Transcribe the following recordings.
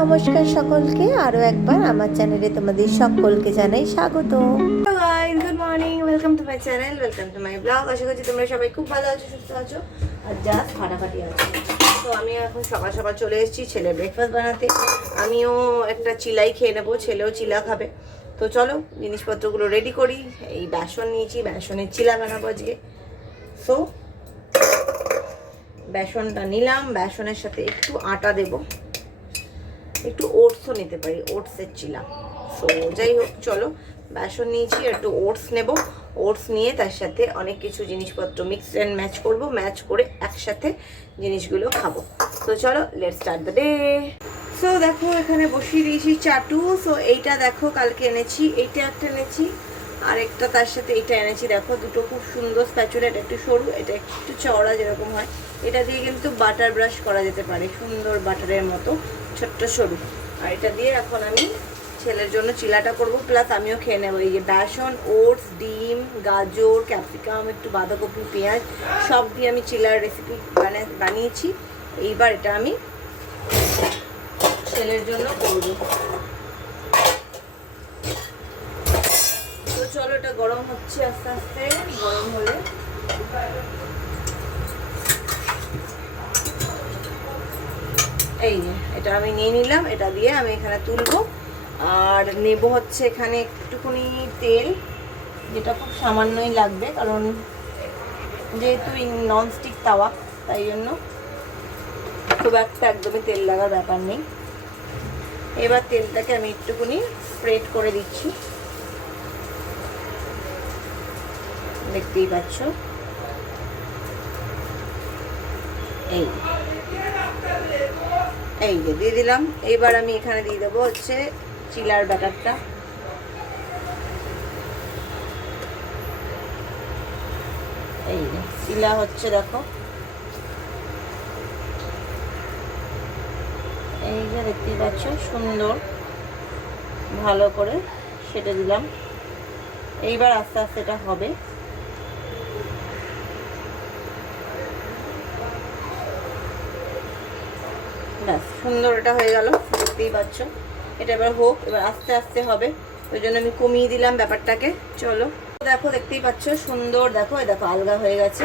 নমস্কার সকলকে, আরও একবার আমার চ্যানেলে তোমাদের সকলকে জানাই স্বাগত। Guys, good morning, welcome to my channel, welcome to my blog. আশা করছি তোমরা সবাই খুব ভালো আছো, সুস্থ আছো আর জাস্ট ফাটাফাটি আছো। তো আমি এখন সকাল সকাল চলে এসেছি ছেলে ব্রেকফাস্ট বানাতে। আমিও একটা চিলাই খেয়ে নেবো, ছেলেও চিলা খাবে। তো চলো জিনিসপত্রগুলো রেডি করি। এই বেসন নিয়েছি, বেসনের চিলা বানাবো আজকে। সো বেসনটা নিলাম, বেসনের সাথে একটু আটা দেবো, একটু ওটসও নিতে পারি, ওটসের চিলা। সো যাই হোক, চলো বেসন নিয়েছি, একটু ওটস নেব। ওটস নিয়ে তার সাথে অনেক কিছু জিনিসপত্র মিক্স অ্যান্ড ম্যাচ করব, ম্যাচ করে একসাথে জিনিসগুলো খাবো। তো চলো let's start the day. So দেখো এখানে বসিয়ে দিয়েছি চাটু। সো এইটা দেখো কালকে এনেছি, এইটা একটা এনেছি, আর একটা তার সাথে এটা এনেছি। দেখো দুটো খুব সুন্দর স্প্যাচুলা, এটা একটু সরু, এটা একটু চওড়া যেরকম হয়। এটা দিয়ে কিন্তু বাটার ব্রাশ করা যেতে পারে, সুন্দর বাটারের মতো ছোট্ট সরু। আর এটা দিয়ে এখন আমি ছেলের জন্য চিলাটা করব, প্লাস আমিও খেয়ে নেবো। এই যে বেসন, ওটস, ডিম, গাজর, ক্যাপসিকাম, একটু বাঁধাকপি, পেঁয়াজ সব দিয়ে আমি চিলার রেসিপি বানিয়েছি। এইবার এটা আমি ছেলের জন্য করবো। তো চলো, এটা গরম হচ্ছে আস্তে আস্তে। গরম হলে এই যে এটা আমি নিয়ে নিলাম, এটা দিয়ে আমি এখানে তুলবো। আর নেব হচ্ছে এখানে একটুখানি তেল, যেটা খুব সামান্যই লাগবে, কারণ যেহেতু ননস্টিক তাওয়া, তাই জন্য খুব একটা একদমই তেল লাগার ব্যাপার নেই। এবার তেলটাকে আমি একটুখানি স্প্রেড করে দিচ্ছি, দেখতেই পাচ্ছ। এই যে দিয়ে দিলাম। এইবার আমি এখানে দিয়ে দেবো হচ্ছে চিলার ব্যাটারটা। এই যে চিলা হচ্ছে, দেখো এই যে দেখতেই পাচ্ছ, সুন্দর ভালো করে সেটে দিলাম। এইবার আস্তে আস্তে এটা হবে। ব্যাস, সুন্দর এটা হয়ে গেল, দেখতেই পাচ্ছ। এটা এবার হোক, এবার আস্তে আস্তে হবে, ওই জন্য আমি কমিয়ে দিলাম ব্যাপারটাকে। চলো দেখো, দেখতেই পাচ্ছ সুন্দর, দেখো এই দেখো আলগা হয়ে গেছে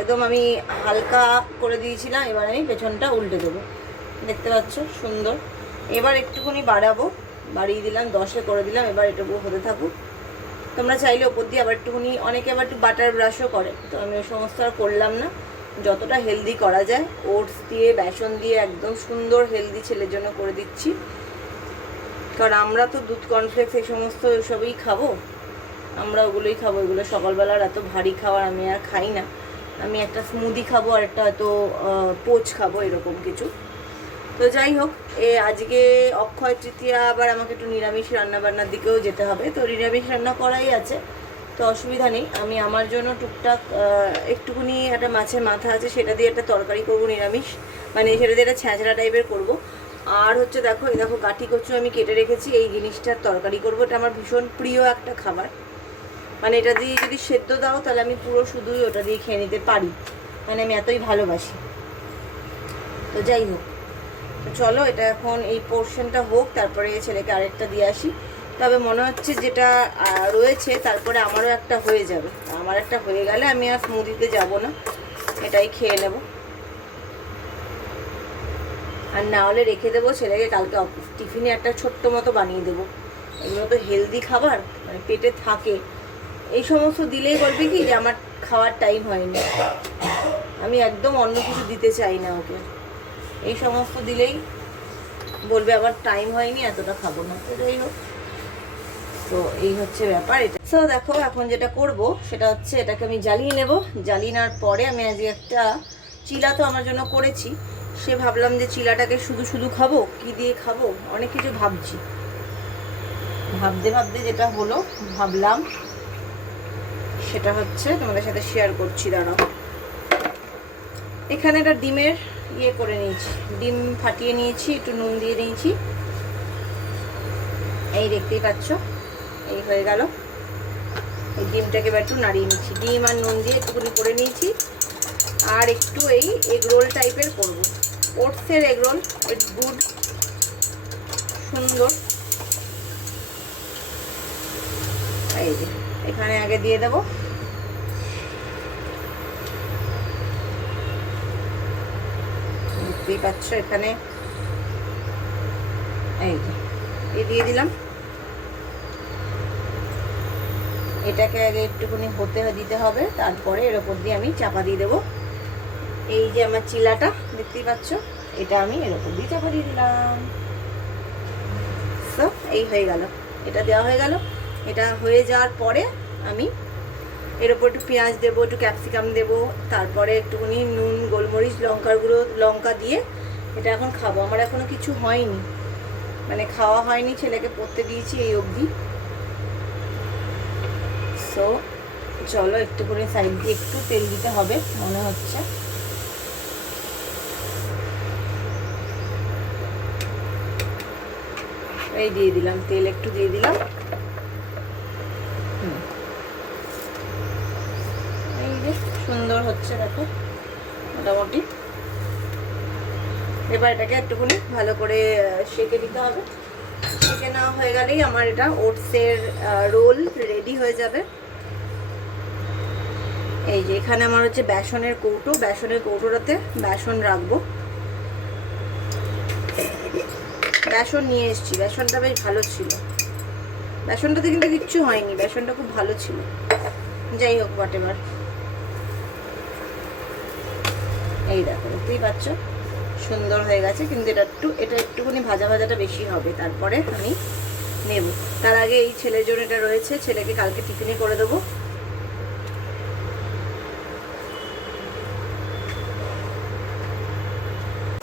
একদম। আমি হালকা করে দিয়েছিলাম, এবার আমি পেছনটা উল্টে দেবো, দেখতে পাচ্ছ সুন্দর। এবার একটুখানি বাড়াবো, বাড়িয়ে দিলাম, 10-এ করে দিলাম। এবার এটুকু হতে থাকুক। তোমরা চাইলে ওপর দিয়ে আবার একটুখানি, অনেকে আবার একটু বাটার ব্রাশও করে, তো আমি ওই সমস্ত আর করলাম না। যতটা হেলদি করা যায় ওটস দিয়ে, বেসন দিয়ে একদম সুন্দর হেলদি ছেলের জন্য করে দিচ্ছি। কারণ আমরা তো দুধ, কর্নফ্লেক্স এই সমস্ত সবই খাবো, আমরা ওগুলোই খাবো। এগুলো সকালবেলার এত ভারী খাবার আমি আর খাই না। আমি একটা স্মুদি খাবো, আর একটা হয়তো পোচ খাবো, এরকম কিছু। তো যাই হোক, আজকে অক্ষয় তৃতীয়া, আবার আমাকে একটু নিরামিষ রান্নাবান্নার দিকেও যেতে হবে। তো নিরামিষ রান্না করাই আছে, তো অসুবিধা নেই। আমি আমার জন্য টুকটাক একটুখানি একটা মাছের মাথা আছে, সেটা দিয়ে একটা তরকারি করবো নিরামিষ, মানে সেটা দিয়ে একটা ছ্যাঁচড়া টাইপের করবো। আর হচ্ছে দেখো, এই দেখো গাঠি কচু আমি কেটে রেখেছি, এই জিনিসটার তরকারি করবো। এটা আমার ভীষণ প্রিয় একটা খাবার, মানে এটা দিয়ে যদি সেদ্ধ দাও তাহলে আমি পুরো শুধুই ওটা দিয়ে খেয়ে নিতে পারি, মানে আমি এতই ভালোবাসি। তো যাই হোক, চলো এটা এখন এই পোর্শনটা হোক, তারপরে ছেলেকে আরেকটা দিয়ে আসি। তবে মনে হচ্ছে যেটা রয়েছে তারপরে আমারও একটা হয়ে যাবে। আমার একটা হয়ে গেলে আমি আর স্মুদিতে যাব না, এটাই খেয়ে নেব। আর না হলে রেখে দেবো ছেলেকে, কালকে টিফিনে একটা ছোট্ট মতো বানিয়ে দেবো। এগুলো তো হেলদি খাবার, মানে পেটে থাকে। এই সমস্ত দিলেই বলবে কি যে আমার খাওয়ার টাইম হয়নি, আমি একদম অন্য কিছু দিতে চাই না ওকে। এই সমস্ত দিলেই বলবে আমার টাইম হয়নি, এতটা খাবো না। তো যাই হোক, তো এই হচ্ছে ব্যাপার এটা। সো দেখো এখন যেটা করব সেটা হচ্ছে, এটাকে আমি জ্বালিয়ে নেব। জ্বালিয়ে নেওয়ার পরে আমি আজকে একটা চিলা তো আমার জন্য করেছি, সে ভাবলাম যে চিলাটাকে শুধু শুধু খাবো, কি দিয়ে খাবো, অনেক কিছু ভাবছি। ভাবতে ভাবতে যেটা হলো, ভাবলাম সেটা হচ্ছে তোমাদের সাথে শেয়ার করছি। দাঁড়াও, এখানে একটা ডিমের করে নিয়েছি, ডিম ফাটিয়ে নিয়েছি, একটু নুন দিয়ে নিয়েছি। এই দেখতেই পাচ্ছ, এই হয়ে গেল। এই ডিমটাকে এবার একটু নাড়িয়ে নিচ্ছি, ডিম আর নুন দিয়ে একটুখানি করে নিয়েছি। আর একটু এই এগ রোল টাইপের করবো, ওটসের এগ রোল, ইটস গুড। সুন্দর। এই যে এখানে আগে দিয়ে দেবো দেখতেই পাচ্ছ এখানে, এই যে এই দিয়ে দিলাম। এটাকে আগে একটুখানি হতে দিতে হবে, তারপরে এর ওপর দিয়ে আমি চাপা দিয়ে দেবো। এই যে আমার চিলাটা দেখতেই পাচ্ছ, এটা আমি এর ওপর দিয়ে চাপা দিয়ে দিলাম। তো এই হয়ে গেল, এটা দেওয়া হয়ে গেল। এটা হয়ে যাওয়ার পরে আমি এর ওপর একটু পেঁয়াজ দেবো, একটু ক্যাপসিকাম দেবো, তারপরে একটুখানি নুন, গোলমরিচ, লঙ্কার গুঁড়ো, লঙ্কা দিয়ে এটা এখন খাবো। আমার এখনো কিছু হয়নি, মানে খাওয়া হয়নি, ছেলেকে পড়তে দিয়েছি এই অবধি। সো চলো একটুখানি সাইড দিয়ে একটু তেল দিতে হবে মনে হচ্ছে। এই দিয়ে দিলাম তেল, একটু দিয়ে দিলাম। এই যে সুন্দর হচ্ছে দেখো মোটামুটি। এবার এটাকে একটুখানি ভালো করে সেঁকে দিতে হবে। সেঁকে নেওয়া হয়ে গেলেই আমার এটা ওটসের রোল রেডি হয়ে যাবে। এই যে এখানে আমার হচ্ছে বেসনের কৌটো, বেসনের কৌটোটাতে বেসন রাখবো। বেসন নিয়ে এসেছি, বেসনটা বেশ ভালো ছিল, বেসনটাতে কিন্তু কিচ্ছু হয়নি, বেসনটা খুব ভালো ছিল। যাই হোক হোয়াট এভার। এই দেখো দেখতেই পাচ্ছ সুন্দর হয়ে গেছে, কিন্তু এটা একটুখানি ভাজা ভাজাটা বেশি হবে, তারপরে আমি নেব। তার আগে এই ছেলের জন্য এটা রয়েছে, ছেলেকে কালকে টিফিনে করে দেবো।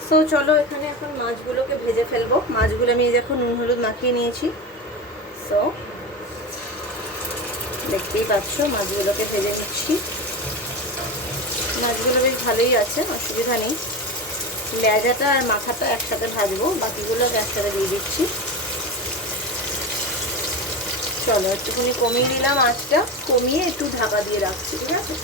সো চলো এখানে এখন মাছগুলোকে ভেজে ফেলবো। মাছগুলো আমি এখন নুন হলুদ মাখিয়ে নিয়েছি। সো দেখতেই পাচ্ছ মাছগুলোকে ভেজে নিচ্ছি। মাছগুলো বেশ ভালোই আছে, অসুবিধা নেই। লেজাটা আর মাথাটা একসাথে ভাজবো, বাকিগুলো একসাথে দিয়ে দিচ্ছি। চলো একটুখানি কমিয়ে দিলাম আঁচটা, কমিয়ে একটু ঢাকা দিয়ে রাখছি, ঠিক আছে।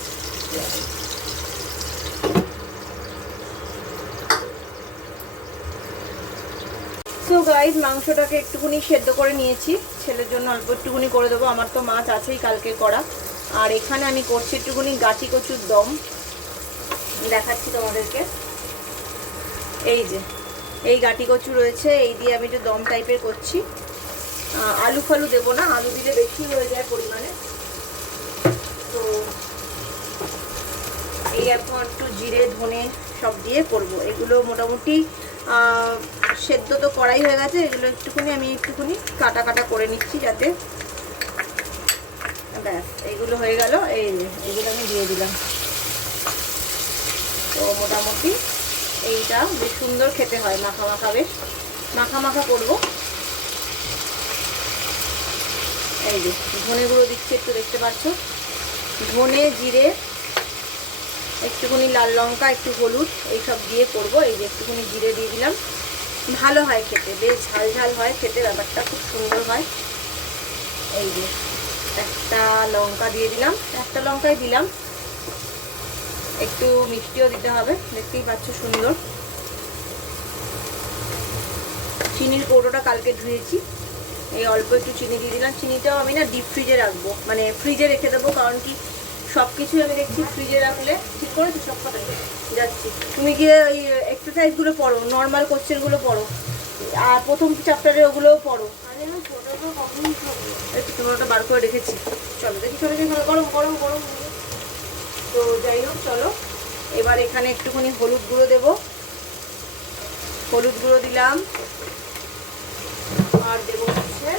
সো গাইস মাংসটাকে একটুখানি সেদ্ধ করে নিয়েছি, ছেলের জন্য অল্প একটুখানি করে দেবো, আমার তো মাছ আছেই কালকে করা। আর এখানে আমি করছি একটুখানি গাটি কচুর দম, দেখাচ্ছি তোমাদেরকে। এই যে এই গাটি কচু রয়েছে, এই দিয়ে আমি একটু দম টাইপের করছি। আলু ফালু দেবো না, আলু দিলে বেশি হয়ে যায় পরিমাণে। তো এই এখন একটু জিরে ধনে সব দিয়ে করবো। এগুলো মোটামুটি সেদ্ধ তো করাই হয়ে গেছে, এগুলো একটুখানি আমি কাটা কাটা করে নিচ্ছি যাতে, ব্যাস এইগুলো হয়ে গেল। এইগুলো আমি দিয়ে দিলাম। তো মোটামুটি এইটা বেশ সুন্দর খেতে হয়, মাখা মাখা, বেশ মাখা মাখা করবো। এই যে ধনে গুঁড়ো দিচ্ছি একটু, দেখতে পাচ্ছ, ধনে জিরে একটুখানি লাল লঙ্কা একটু হলুদ এইসব দিয়ে করবো। এই যে একটুখানি জিরে দিয়ে দিলাম, ভালো হয় খেতে, বেশ ঝাল ঝাল হয় খেতে, ব্যাপারটা খুব সুন্দর হয়। এই যে একটা লঙ্কা দিয়ে দিলাম, একটা লঙ্কাই দিলাম, একটু মিষ্টিও দিতে হবে, দেখতেই পাচ্ছ সুন্দর। চিনির কৌটোটা কালকে ধুয়েছি, এই অল্প একটু চিনি দিয়ে দিলাম। চিনিটাও আমি না ডিপ ফ্রিজে রাখবো, মানে ফ্রিজে রেখে দেবো, কারণ কি সব কিছুই আমি দেখছি ফ্রিজে রাখলে, ঠিক করেছি সব কথা যাচ্ছি। তুমি গিয়ে ওই এক্সারসাইজগুলো পড়ো, নর্মাল কোশ্চেনগুলো পড়ো, আর প্রথম চ্যাপ্টারে ওগুলোও পড়ো। একটু তোমরা বার করে রেখেছি, চলো দেখি চলো গরম গরম গরম। তো যাই হোক চলো, এবার এখানে একটুখানি হলুদ গুঁড়ো দেবো, হলুদ গুঁড়ো দিলাম। আর দেবো হচ্ছে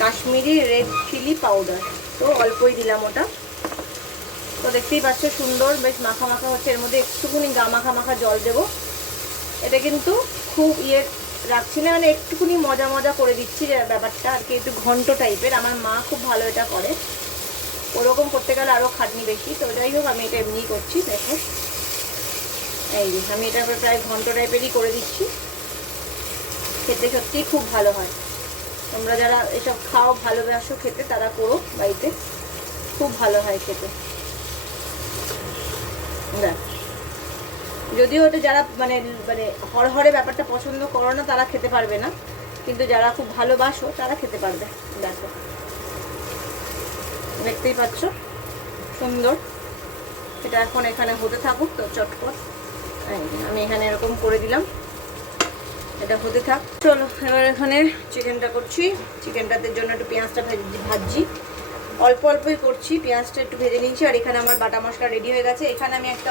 কাশ্মীরি রেড চিলি পাউডার, তো অল্পই দিলাম ওটা। তো দেখতেই পাচ্ছ সুন্দর বেশ মাখা মাখা হচ্ছে। এর মধ্যে একটুখানি মাখা মাখা জল দেবো। এটা কিন্তু খুব রাখছি না, মানে একটুখানি মজা মজা করে দিচ্ছি ব্যাপারটা আর কি, একটু ঘন্ট টাইপের। আমার মা খুব ভালো এটা করে, ওরকম করতে গেলে আরও খাটনি বেশি। তো যাই হোক আমি এটা এমনিই করছি, দেখো এই যে আমি এটা প্রায় ঘন্ট টাইপেরই করে দিচ্ছি। খেতে সত্যিই খুব ভালো হয়, তোমরা যারা এসব খাও ভালোবাসো খেতে তারা করো বাড়িতে, খুব ভালো হয় খেতে। যদিও এটা যারা মানে মানে হরহরে ব্যাপারটা পছন্দ করো না তারা খেতে পারবে না, কিন্তু যারা খুব ভালোবাসো তারা খেতে পারবে। দেখো দেখতেই পাচ্ছ সুন্দর। এটা এখন এখানে হতে থাকুক তো চটপট। আমি এখানে এরকম করে দিলাম, এটা হতে থাক। চলো এবার এখানে চিকেনটা করছি। চিকেনটাতে জন্য একটু পেঁয়াজটা ভাজছি, অল্প অল্পই করছি, পেঁয়াজটা একটু ভেজে নিয়েছি। আর এখানে আমার বাটা মশলা রেডি হয়ে গেছে। এখানে আমি একটা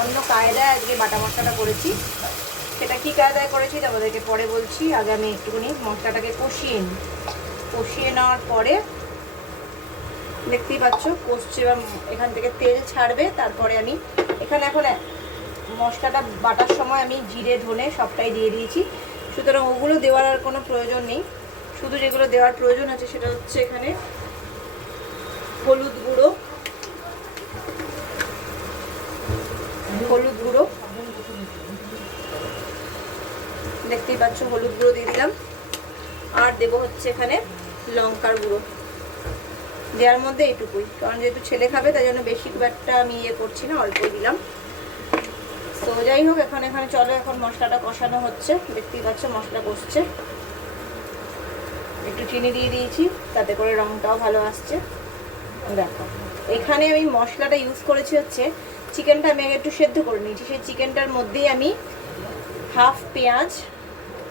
অন্য কায়দায় আজকে বাটা মশলাটা করেছি। সেটা কী কায়দায় করেছি তোমাদেরকে পরে বলছি। আগে আমি একটুখানি মশলাটাকে কষিয়ে নেওয়ার পরে দেখতেই পাচ্ছ কষছি, এবার এখান থেকে তেল ছাড়বে। তারপরে আমি এখানে এখন মশলাটা বাটার সময় আমি জিরে ধনে সবটাই দিয়ে দিয়েছি, সুতরাং ওগুলো দেওয়ার আর কোনো প্রয়োজন নেই। শুধু যেগুলো দেওয়ার প্রয়োজন আছে সেটা হচ্ছে এখানে হলুদ গুঁড়ো দেখতেই পাচ্ছ, হলুদ গুঁড়ো দিয়ে দিলাম। আর দেবো হচ্ছে এখানে লঙ্কার গুঁড়ো, দেওয়ার মধ্যে এইটুকুই, কারণ যেহেতু ছেলে খাবে তাই জন্য বেশি খুব একটা আমি করছি না, অল্পই দিলাম। তো যাই হোক এখানে চলো এখন মশলাটা কষানো হচ্ছে। দেখতেই পাচ্ছ মশলা কষছে। একটু চিনি দিয়ে দিয়েছি তাতে করে রঙটাও ভালো আসছে। দেখো এখানে আমি মশলাটা ইউজ করেছি হচ্ছে চিকেনটা আমি আগে একটু সেদ্ধ করে নিয়েছি। সেই চিকেনটার মধ্যেই আমি হাফ পেঁয়াজ,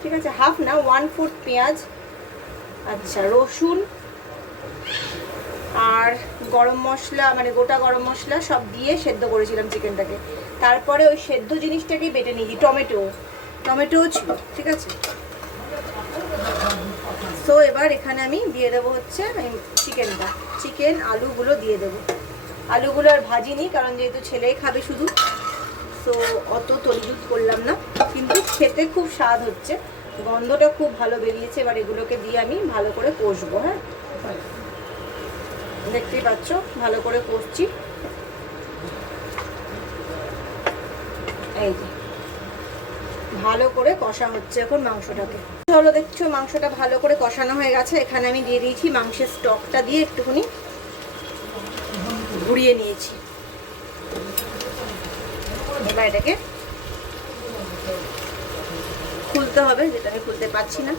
ঠিক আছে হাফ না 1/4 পেঁয়াজ, আচ্ছা রসুন আর গরম মশলা মানে গোটা গরম মশলা সব দিয়ে সেদ্ধ করেছিলাম চিকেনটাকে। তারপরে ওই সেদ্ধ জিনিসটাকেই বেটে নিয়েছি, টমেটোও ছিল, ঠিক আছে। তো এবার এখানে আমি দিয়ে দেবো হচ্ছে চিকেন আলুগুলো দিয়ে দেবো। আলুগুলো আর ভাজিনি, কারণ যেহেতু ছেলেই খাবে শুধু, তো অত তলিজুত করলাম না, কিন্তু খেতে খুব স্বাদ হচ্ছে, গন্ধটা খুব ভালো বেরিয়েছে। এবার এগুলোকে দিয়ে আমি ভালো করে কষবো। হ্যাঁ দেখতেই পাচ্ছ ভালো করে কষছি। এই যে ভালো করে কষা হচ্ছে এখন মাংসটাকে। চলো দেখছো মাংসটা ভালো করে কষানো হয়ে গেছে। এখানে আমি দিয়ে দিয়েছি মাংসের স্টকটা দিয়ে একটুখানি ঘুরিয়ে নিয়েছি। এবার এটাকে খুলতে হবে, যেটা আমি খুলতে পারছি না।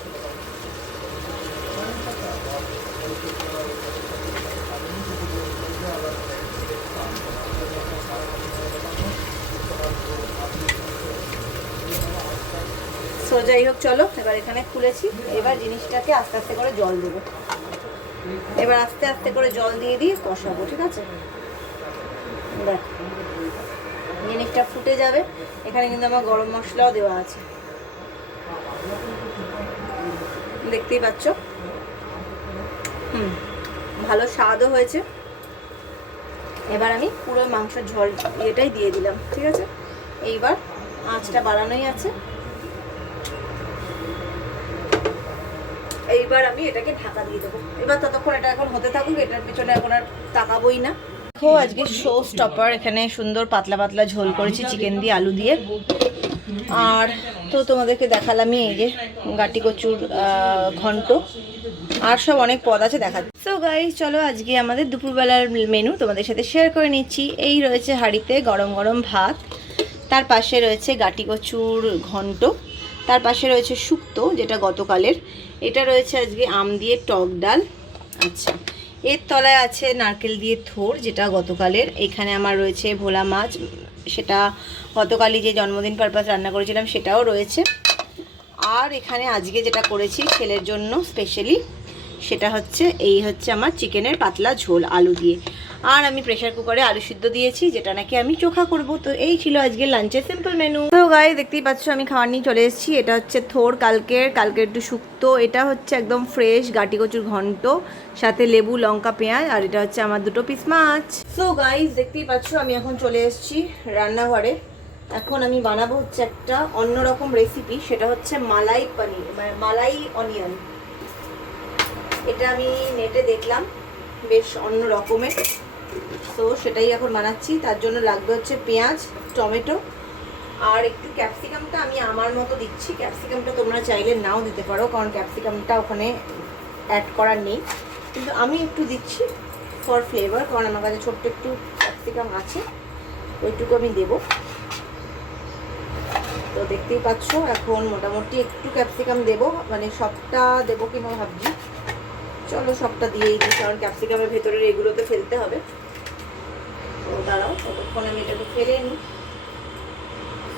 সো যাই হোক চলো এবার এখানে খুলেছি। এবার জিনিসটাকে আস্তে আস্তে করে জল দেবো। এবার আস্তে আস্তে করে জল দিয়ে কষাবো, ঠিক আছে। দেখ জিনিসটা ফুটে যাবে। এখানে কিন্তু আমার গরম মশলাও দেওয়া আছে, দেখতেই পাচ্ছ। ভালো স্বাদও হয়েছে। এবার আমি পুরো মাংসের ঝোল এটাই দিয়ে দিলাম, ঠিক আছে। এইবার আঁচটা বাড়ানোই আছে। এইবার আমি এটাকে ঢাকা দিয়ে দেবো। এবার ততক্ষণ এটা এখন হতে থাকুক, এটার পিছনে এখন আর তাকাবোই না। দেখো আজকে শো স্টপার, এখানে সুন্দর পাতলা পাতলা ঝোল করেছি চিকেন দিয়ে আলু দিয়ে। আর তো তোমাদেরকে দেখালামই এই যে গাটি কচুর ঘন্ট, আর সব অনেক পদ আছে দেখাচ্ছি। সো গাইস চলো আজকে আমাদের দুপুরবেলার মেনু তোমাদের সাথে শেয়ার করে নিচ্ছি। এই রয়েছে হাঁড়িতে গরম গরম ভাত, তার পাশে রয়েছে গাটি কচুর ঘন্ট, তার পাশে রয়েছে শুক্তো যেটা গতকালের, এটা রয়েছে আজকে আম দিয়ে টক ডাল, আচ্ছা এর তলায় আছে নারকেল দিয়ে থোর যেটা গতকালের। এখানে আমার রয়েছে ভোলা মাছ, সেটা গতকালই যে জন্মদিন পারপাস রান্না করেছিলাম সেটাও রয়েছে। আর এখানে আজকে যেটা করেছি ছেলের জন্য স্পেশালি, সেটা হচ্ছে এই হচ্ছে আমার চিকেনের পাতলা ঝোল আলু দিয়ে। আর আমি প্রেসার কুকারে আলু সিদ্ধ দিয়েছি, যেটা নাকি আমি চোখা করব। তো এই ছিল আজকে লাঞ্চের সিম্পল মেনু। তো গাইস দেখতেই পাচ্ছ আমি খাবার নিয়ে চলে এসেছি। এটা হচ্ছে থোর কালকের একটু শুক্তো, এটা হচ্ছে একদম ফ্রেশ গাটি কচুর ঘন্ট, সাথে লেবু লঙ্কা পেঁয়াজ, আর এটা হচ্ছে আমার 2 পিস মাছ। সো গাইস দেখতেই পাচ্ছ আমি এখন চলে এসেছি রান্নাঘরে। এখন আমি বানাবো হচ্ছে একটা অন্যরকম রেসিপি, সেটা হচ্ছে মালাই পনির, মানে মালাই অনিয়ন। এটা আমি নেটে দেখলাম বেশ অন্য রকমের, তো সেটাই এখন বানাচ্ছি। তার জন্য লাগবে হচ্ছে পেঁয়াজ, টমেটো আর একটু ক্যাপসিকামটা আমি আমার মতো দিচ্ছি। ক্যাপসিকামটা তোমরা চাইলে নাও দিতে পারো, কারণ ক্যাপসিকামটা ওখানে অ্যাড করার নেই, কিন্তু আমি একটু দিচ্ছি ফর ফ্লেভার, কারণ আমার কাছে ছোট্ট একটু ক্যাপসিকাম আছে, ওইটুকু আমি দেবো। দেখতেই পাচ্ছ এখন মোটামুটি একটু ক্যাপসিকাম দেবো, মানে সবটা দেবো কিনা ভাবছি। চলো সবটা দিয়েই দিই, কারণ ক্যাপসিকামের ভেতরের এগুলোতে ফেলতে হবে। তো দাঁড়াও ততক্ষণ আমি এটাকে ফেলে নিই।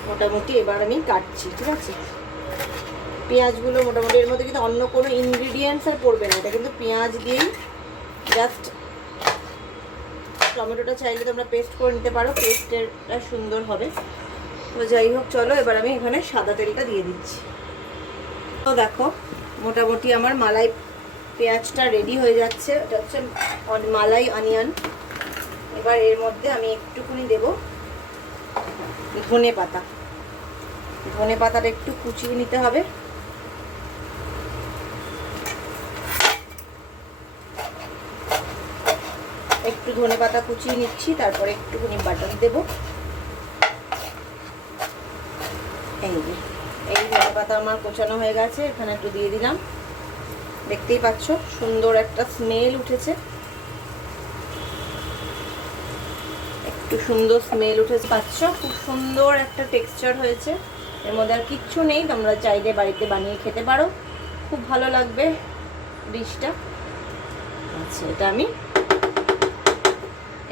মোটামুটি এবার আমি কাটছি, ঠিক আছে। পেঁয়াজগুলো মোটামুটি এর মধ্যে কিন্তু অন্য কোনো ইনগ্রিডিয়েন্টস আর পড়বে না, এটা কিন্তু পেঁয়াজ দিয়েই জাস্ট। টমেটোটা চাইলে তোমরা পেস্ট করে নিতে পারো, পেস্টেরটা সুন্দর হবে। তো যাই হোক চলো এবার আমি এখানে সাদা তেলটা দিয়ে দিচ্ছি। তো দেখো মোটামুটি আমার মালাই পেঁয়াজটা রেডি হয়ে যাচ্ছে। এটা হচ্ছে মালাই অনিয়ন। এবার এর মধ্যে আমি একটুখানি দেব ধনে পাতা। ধনে পাতাটা একটু কুচিয়ে নিতে হবে। একটু ধনে পাতা কুচিয়ে নিচ্ছি, তারপরে একটুখানি বাটার দেব। এই ধনে পাতা আমার কোচানো হয়ে গেছে, এখানে একটু দিয়ে দিলাম। দেখতেই পাচ্ছ সুন্দর একটা স্মেল উঠেছে, একটু সুন্দর স্মেল উঠেছে পাচ্ছ, খুব সুন্দর একটা টেক্সচার হয়েছে। এর মধ্যে আর কিচ্ছু নেই, তোমরা চাইলে বাড়িতে বানিয়ে খেতে পারো, খুব ভালো লাগবে ডিশটা। আচ্ছা এটা আমি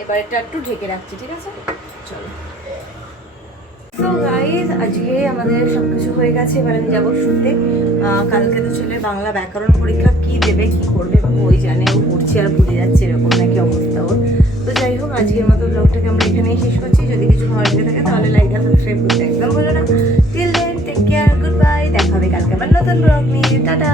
এবার এটা একটু ঢেকে রাখছি, ঠিক আছে। চলো তো গাইস আজকে আমাদের সব কিছু হয়ে গেছে, এবার আমি যাবো শুতে। কালকে তো ছেলে বাংলা ব্যাকরণ পরীক্ষা, কি দেবে কি করবে ওই জানে, ও পড়ছে আর ভুলে যাচ্ছে, এরকম নাকি অবস্থা ওর। তো যাই হোক আজকের মতো ব্লগটাকে আমরা এখানেই শেষ করছি। যদি কিছু ভালো লেগে থাকে তাহলে লাইক আর সাবস্ক্রাইব করতে একদম ভুলো না। Till then take care, good bye, দেখা হবে কালকে আবার নতুন ব্লগ নিয়ে। টাটা।